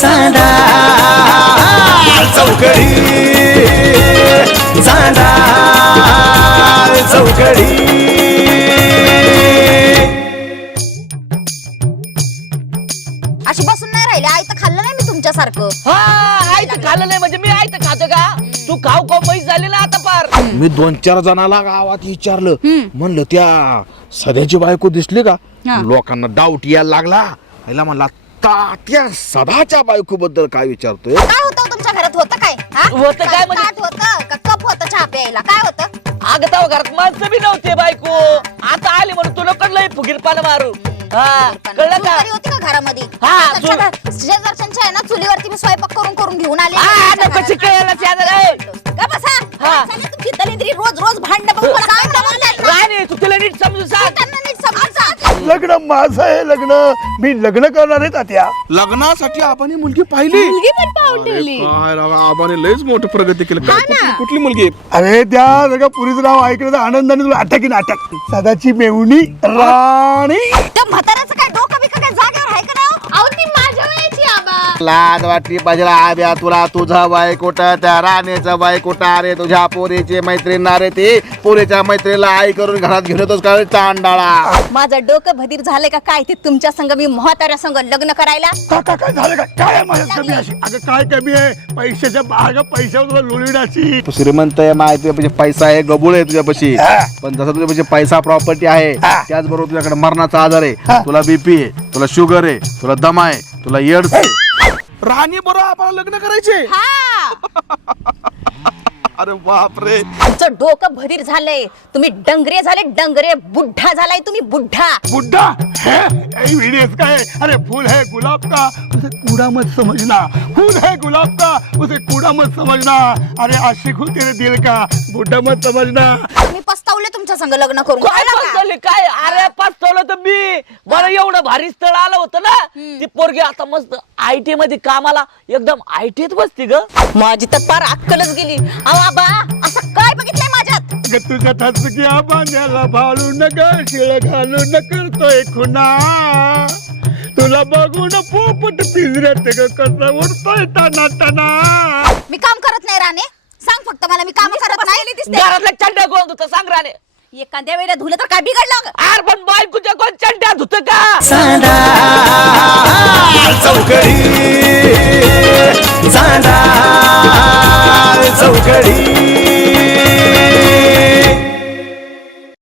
चांदा चौकडी चांदा चौकडी. अशी बसून नाही राहिले. आई तर खाल्लं नाही मी तुमच्यासारखं. हा आई तर खाल्लं नाही म्हणजे मी आई तर खातो का? तू खाऊ खाऊ पैसे झाले ना आता पार. मी 2-4 जणाला गावात विचारलं, म्हणलं त्या सध्याची बायको दिसली का? लोकांना डाऊट यायला लागला. पहिला म्हणला त्या सदाच्या बायको बद्दल काय विचारतोय? काय होतं तुमच्या घरात? होतं काय? होतं काय म्हणजे? ताट होतं का कप होतं चहा प्यायला? काय होतं? अगं तेव्हा घरात माणसं बी नव्हते बायको. आता आली म्हणून तुला कडलंय फुगीरपणा मारू. हा कळलं चूल का? तरी होती का घरामध्ये? हा, आता चूल. शेजारच्यांच्या आहे ना चुलीवरती मी स्वयंपाक करून करून घेऊन आले. हा, नको चिकळायला शेजार आहे. का बसा? हा. चालेल तुमची दलिंद्री रोज रोज भांडण बघून मला सांग ना बोलताय ना. राणी तू तिला नीट समजून सांग. त्यांना नीट समजून सांग. लग्न माझं आहे. लग्न मी लग्न करणार आहे तात्या. लग्नासाठी आपण ही मुलगी पाहिली. मुलगी पण पाहून ठेवली. काय राव, आबाने लयच मोठं प्रगती केली. काय कुठली मुलगी? अरे त्या सगळ्या पुरीचं नाव ऐकलं तर आनंदाने तुला अटकीन अटक. सदाची मेवणी राणी. त्या म्हाताऱ्याचं काय डोकं बिकं काय जागेवर आहे का नाही? अहो ती माझ्या वयाची आबा. लाज वाटली पाहिजे आब्या तुला. तुझा बायकोट त्या राणीचा बायकोट. अरे तुझ्या पोरीची मैत्रीण रे ती. पोरीच्या मैत्रीला आई करून घरात घेऊन येतोस का चांडाळा? माझं डोकं भदीर झालंय का काय? ते तुमच्या संग मी म्हाताऱ्या संग लग्न करायला. काय झालं काय आहे माझ्यात कमी अशी? अगं काय कमी आहे? पैशाच्या अगं पैशावर तुला लोळीडाची. तू श्रीमंत आहे माय, तुझ्यापाशी पैसा आहे, गबुळ आहे तुझ्यापाशी. पण जसं तुझ्यापाशी पैसा प्रॉपर्टी आहे त्याचबरोबर तुझ्याकडे मरणाचा आजार आहे. तुला बीपी आहे, तुला शुगर आहे, तुला दमा आहे, तुला एड्स आहे. राणी बरोबर आपण लग्न करायचे. अरे बापरे. तुमचं डोकं भदीर झालंय. तुम्ही डंगरे झाले डंगरे. बुड्ढा झालाय तुम्ही बुड्ढा. बुड्ढा है वीडियस का है? अरे फूल है गुलाब का उसे कूड़ा मत समझना. फूल है गुलाब का उसे कूड़ा मत समझना. अरे आशिक हूँ तेरे दिल का बुड्ढा मत समझना. मी पस्तावले तुमच्या संग लग्न करून. काय कळलं का? पचवले काय? अरे पचवलं तर मी. मला एवढं भारी स्थळ आलं होतं ना. ती पोरगी आता मस्त IT मध्ये कामाला एकदम ITत बसती ग. माझी तर पार अक्कलच गेली. अहो आबा असं काय बघितलंय माझ्यात? अगं तुझ्या ठसक्या बांध्याला भाळू नग शिळ घालू न करतोय खुना. तुला बघून पोपट पिंजऱ्यात ग कसं उडतोय टना टना. मी काम करत नाही राणे. सांग फक्त मला मी काम करत नाही. घरातल्या चंड्या कोण धुत सांग राणे. एखाद्या वेळेला धुलं तर काय बिघडलं ग? अरे पण बायकोच्या कोण चंड्या धुत का? चांदा चौकडी चांदा चौकडी.